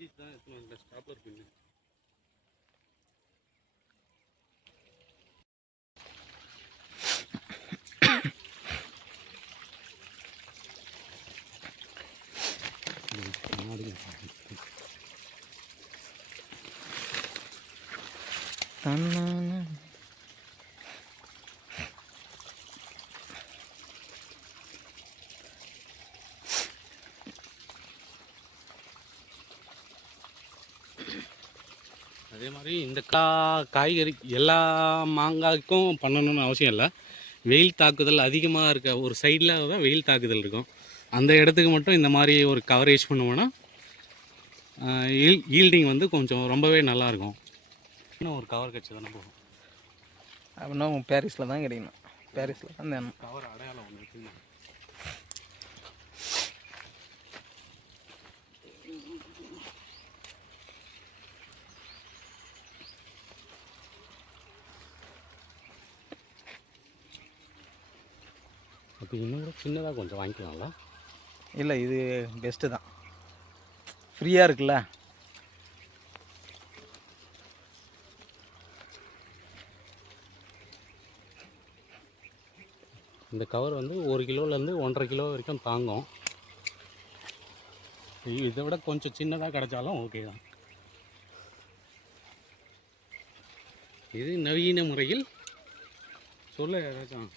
அதே மாதிரி இந்த காய்கறி எல்லா மாங்காய்க்கும் பண்ணணும்னு அவசியம் இல்லை. வெயில் தாக்குதல் அதிகமாக இருக்க ஒரு சைடில் தான் வெயில் தாக்குதல் இருக்கும். அந்த இடத்துக்கு மட்டும் இந்த மாதிரி ஒரு கவரேஜ் பண்ணுவோன்னா ஈல்டிங் வந்து கொஞ்சம் ரொம்பவே நல்லாயிருக்கும். இன்னும் ஒரு கவர் கட்சி தானே போகும் அப்படின்னா பாரிஸில் தான் கிடைக்கணும். பாரிஸில் தான் இந்த கவர் அடையாளம் ஒன்று இருக்குங்க. அப்போ இன்னும் கூட சின்னதாக கொஞ்சம் வாங்கிக்கலாம்ல? இல்லை, இது பெஸ்ட்டு தான். ஃப்ரீயாக இருக்குல்ல. இந்த கவர் வந்து 1 கிலோலேருந்து 1.5 கிலோ வரைக்கும் தாங்கும். இதை விட கொஞ்சம் சின்னதாக கிடைச்சாலும் ஓகே தான். இது நவீன முறையில் சொல்ல ஏதாச்சும்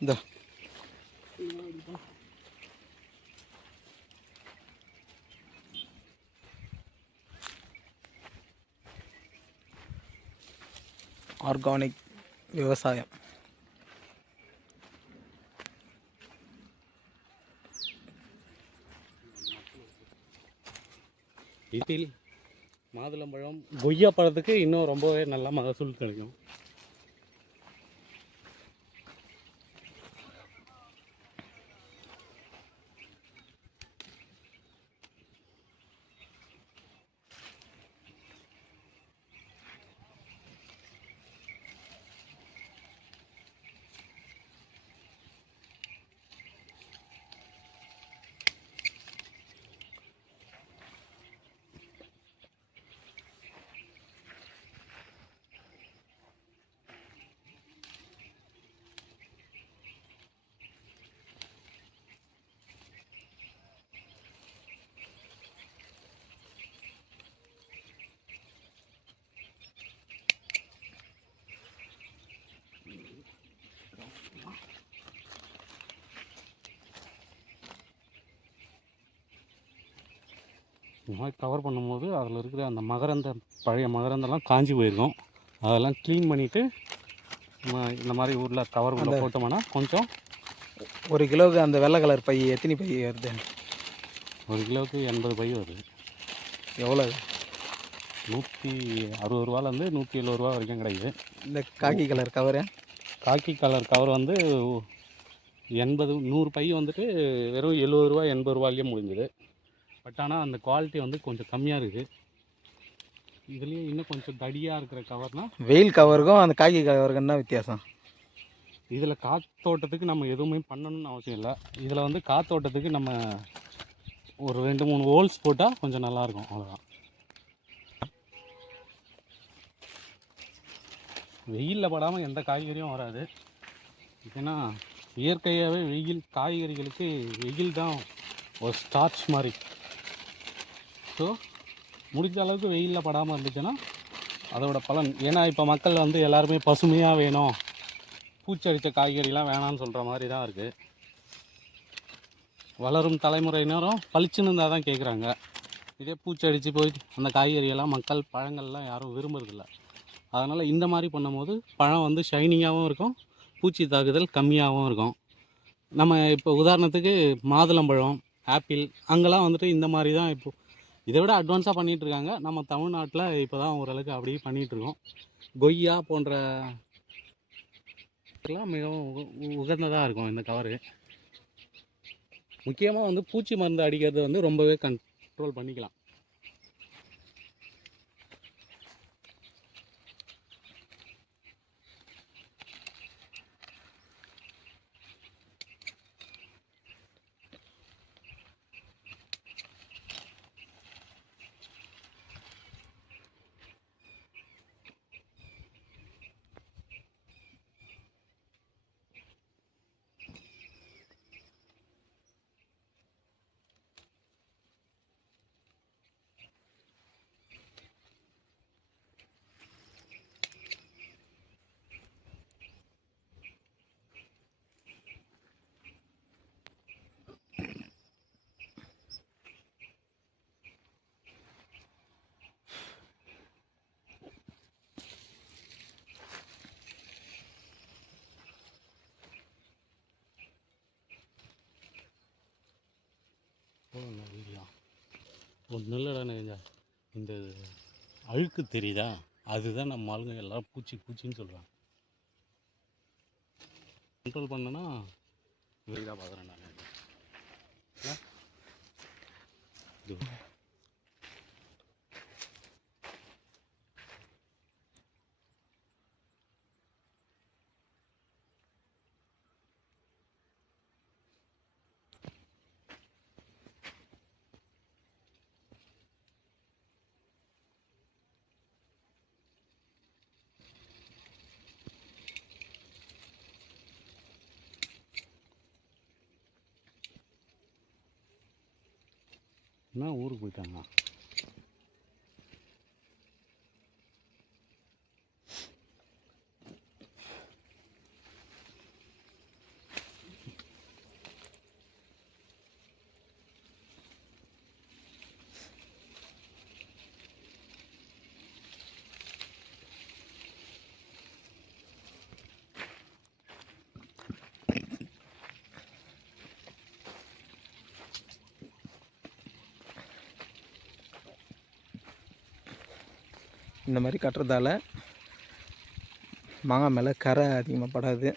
இந்த ஆர்கானிக் விவசாயம். இதில் மாதுளம்பழம் கொய்யா பழத்துக்கு இன்னும் ரொம்பவே நல்லா மகசூல் கிடைக்கும். இந்த மாதிரி கவர் பண்ணும்போது அதில் இருக்கிற அந்த பழைய மகரந்தெல்லாம் காஞ்சி போயிருக்கும். அதெல்லாம் க்ளீன் பண்ணிவிட்டு இந்த மாதிரி ஊரில் கவர் உள்ள போட்டோம்னா கொஞ்சம் 1 கிலோவுக்கு அந்த வெள்ளை கலர் பை எத்தனை பை வருது? 1 கிலோவுக்கு 80 பை வருது. எவ்வளோ? 160 ரூபாலேருந்து 170 ரூபா வரைக்கும் கிடைக்குது. இந்த காக்கி கலர் கவரு? காக்கி கலர் கவர் வந்து 100 பை வந்துட்டு வெறும் 70 ரூபா 80 ரூபாயிலேயே முடிஞ்சுது. பட் ஆனால் அந்த குவாலிட்டி வந்து கொஞ்சம் கம்மியாக இருக்குது. இதுலேயே இன்னும் கொஞ்சம் தடியாக இருக்கிற கவர்னால் வெயில் கவருக்கும் அந்த காக்கி கவருக்கும் என்ன வித்தியாசம்? இதில் காற்றோட்டத்துக்கு நம்ம எதுவுமே பண்ணணும்னு அவசியம் இல்லை. இதில் வந்து காற்றோட்டத்துக்கு நம்ம ஒரு 2-3 ஹோல்ஸ் போட்டால் கொஞ்சம் நல்லாயிருக்கும், அவ்வளோதான். வெயிலில் படாமல் எந்த காய்கறியும் வராது. ஏன்னா இயற்கையாகவே காய்கறிகளுக்கு வெயில் தான் ஒரு ஸ்டார்ச் மாதிரி. ஸோ முடிஞ்ச அளவுக்கு வெயிலில் படாமல் இருந்துச்சுன்னா அதோட பலன். ஏன்னா இப்போ மக்கள் வந்து எல்லாருமே பசுமையாக வேணும், பூச்சடித்த காய்கறிலாம் வேணான்னு சொல்கிற மாதிரி தான் இருக்குது. வளரும் தலைமுறையினரும் பளிச்சுன்னு இருந்தால் தான் கேட்குறாங்க. இதே பூச்சடித்து போய் அந்த காய்கறியெல்லாம் பழங்கள்லாம் யாரும் விரும்புறதில்ல. அதனால் இந்த மாதிரி பண்ணும்போது பழம் வந்து ஷைனிங்காகவும் இருக்கும், பூச்சி தாக்குதல் கம்மியாகவும் இருக்கும். நம்ம இப்போ உதாரணத்துக்கு மாதுளம்பழம், ஆப்பிள் அங்கெல்லாம் வந்துட்டு இந்த மாதிரி தான் இப்போது இதை விட அட்வான்ஸாக பண்ணிகிட்ருக்காங்க. நம்ம தமிழ்நாட்டில் இப்போ தான் ஓரளவுக்கு அப்படியே பண்ணிகிட்ருக்கோம். கொய்யா போன்ற எல்லாம் மிகவும் உகந்ததாக இருக்கும் இந்த கவரு. முக்கியமாக வந்து பூச்சி மருந்து அடிக்கிறது வந்து ரொம்பவே கண்ட்ரோல் பண்ணிக்கலாம். வீடியோ ஒன்றும் இல்லைடா நினைஞ்சா இந்த அழுக்கு தெரியுதா, அதுதான் நம்ம ஆளுங்க எல்லாம் பூச்சி பூச்சின்னு சொல்கிறாங்க. கண்ட்ரோல் பண்ணனா வீடாக பார்க்குறேன் நான். என்ன ஊருக்கு போயிட்டாங்க? இந்த மாதிரி கட்டுறதால மாங்காய் மேலே கரை அதிகமாக படாது.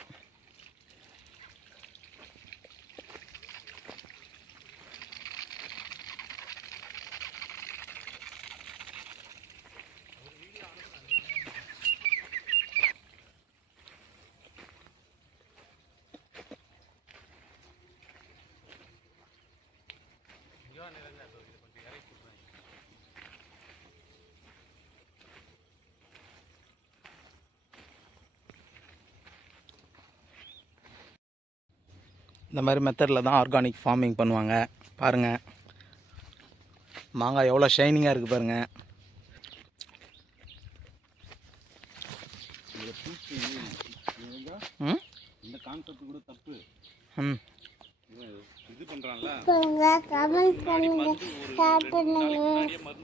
இந்த மாதிரி மெத்தடில் தான் ஆர்கானிக் ஃபார்மிங் பண்ணுவாங்க. பாருங்கள், மாங்காய் எவ்வளோ ஷைனிங்காக இருக்குது பாருங்கள். இந்த கான்செப்ட் கூட தப்பு. இது பண்ணுறான்ல, கமெண்ட் பண்ணுங்க, ஷேர் பண்ணுங்க.